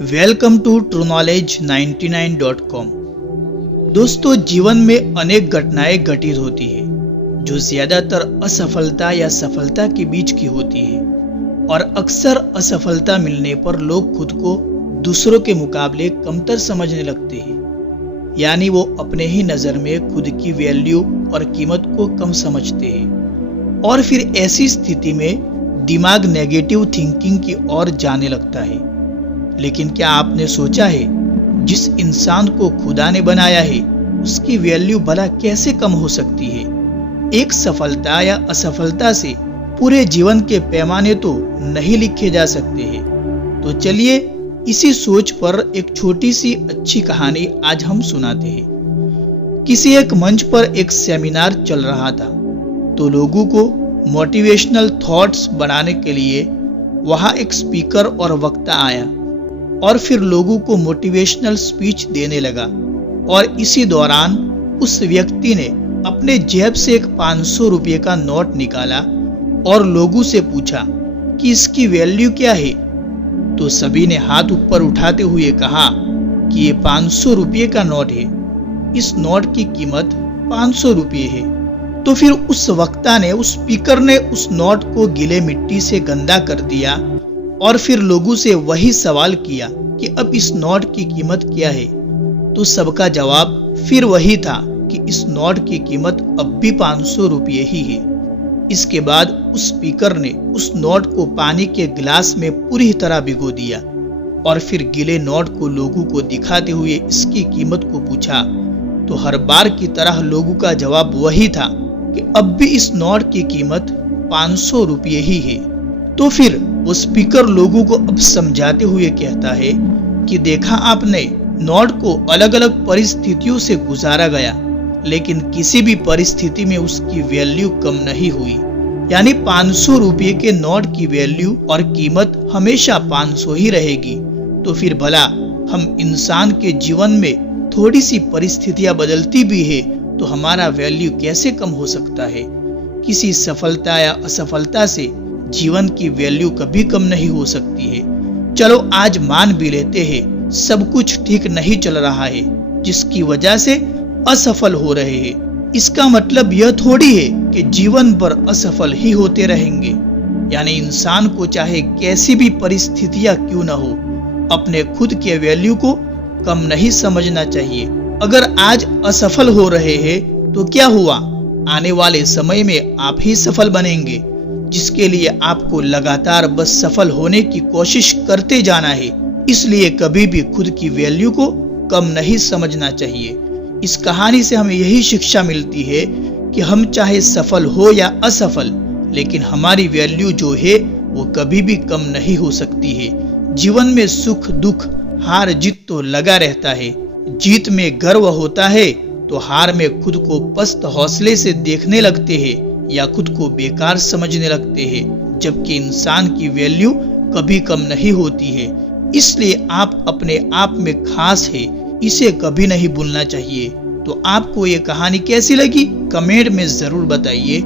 Welcome to TrueKnowledge99.com। दोस्तों, जीवन में अनेक घटनाएं घटित होती है जो ज्यादातर असफलता या सफलता के बीच की होती है, और अक्सर असफलता मिलने पर लोग खुद को दूसरों के मुकाबले कमतर समझने लगते हैं, यानी वो अपने ही नजर में खुद की वैल्यू और कीमत को कम समझते हैं, और फिर ऐसी स्थिति में दिमाग नेगेटिव थिंकिंग की ओर जाने लगता है। लेकिन क्या आपने सोचा है, जिस इंसान को खुदा ने बनाया है उसकी वैल्यू भला कैसे कम हो सकती है? एक सफलता या असफलता से पूरे जीवन के पैमाने तो नहीं लिखे जा सकते हैं। तो चलिए इसी सोच पर एक छोटी सी अच्छी कहानी आज हम सुनाते हैं। किसी एक मंच पर एक सेमिनार चल रहा था, तो लोगों को मोटिवेशनल थॉट्स बनाने के लिए वहां एक स्पीकर और वक्ता आया और फिर लोगों को मोटिवेशनल स्पीच देने लगा। और इसी दौरान उस व्यक्ति ने अपने जेब से एक 500 रुपये का नोट निकाला और लोगों से पूछा कि इसकी वैल्यू क्या है। तो सभी ने हाथ ऊपर उठाते हुए कहा कि ये 500 रुपये का नोट है, इस नोट की कीमत 500 रुपये है। तो फिर उस वक्ता ने, उस स्पीकर ने उस नोट को गीले मिट्टी से गंदा कर दिया और फिर लोगों से वही सवाल किया कि अब इस नोट की कीमत क्या है। तो सबका जवाब फिर वही था कि इस नोट की कीमत अब भी 500 रुपये ही है। इसके बाद उस स्पीकर ने उस नोट को पानी के गिलास में पूरी तरह भिगो दिया और फिर गीले नोट को लोगों को दिखाते हुए इसकी कीमत को पूछा। तो हर बार की तरह लोगों का जवाब वही था कि अब भी इस नोट की कीमत 500 रुपये ही है। तो फिर वो स्पीकर लोगों को अब समझाते हुए कहता है कि देखा आपने, नोट को अलग अलग परिस्थितियों से गुजारा गया, लेकिन किसी भी परिस्थिति में उसकी वैल्यू कम नहीं हुई। यानी 500 रुपये के नोट की वैल्यू और कीमत हमेशा 500 ही रहेगी। तो फिर भला हम इंसान के जीवन में थोड़ी सी परिस्थितियां बदलती भी है तो हमारा वैल्यू कैसे कम हो सकता है? किसी सफलता या असफलता से जीवन की वैल्यू कभी कम नहीं हो सकती है। चलो आज मान भी लेते हैं सब कुछ ठीक नहीं चल रहा है, जिसकी वजह से असफल हो रहे हैं। इसका मतलब यह थोड़ी है कि जीवन भर असफल ही होते रहेंगे। यानी इंसान को चाहे कैसी भी परिस्थितियां क्यों न हो, अपने खुद के वैल्यू को कम नहीं समझना चाहिए। अगर आज असफल हो रहे हैं तो क्या हुआ, आने वाले समय में आप ही सफल बनेंगे, जिसके लिए आपको लगातार बस सफल होने की कोशिश करते जाना है। इसलिए कभी भी खुद की वैल्यू को कम नहीं समझना चाहिए। इस कहानी से हमें यही शिक्षा मिलती है कि हम चाहे सफल हो या असफल, लेकिन हमारी वैल्यू जो है वो कभी भी कम नहीं हो सकती है। जीवन में सुख दुख हार जीत तो लगा रहता है। जीत में गर्व होता है तो हार में खुद को पस्त हौसले से देखने लगते हैं या खुद को बेकार समझने लगते हैं, जबकि इंसान की वैल्यू कभी कम नहीं होती है। इसलिए आप अपने आप में खास है, इसे कभी नहीं भूलना चाहिए। तो आपको ये कहानी कैसी लगी कमेंट में जरूर बताइए,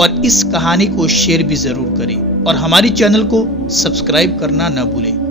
और इस कहानी को शेयर भी जरूर करें, और हमारी चैनल को सब्सक्राइब करना न भूलें।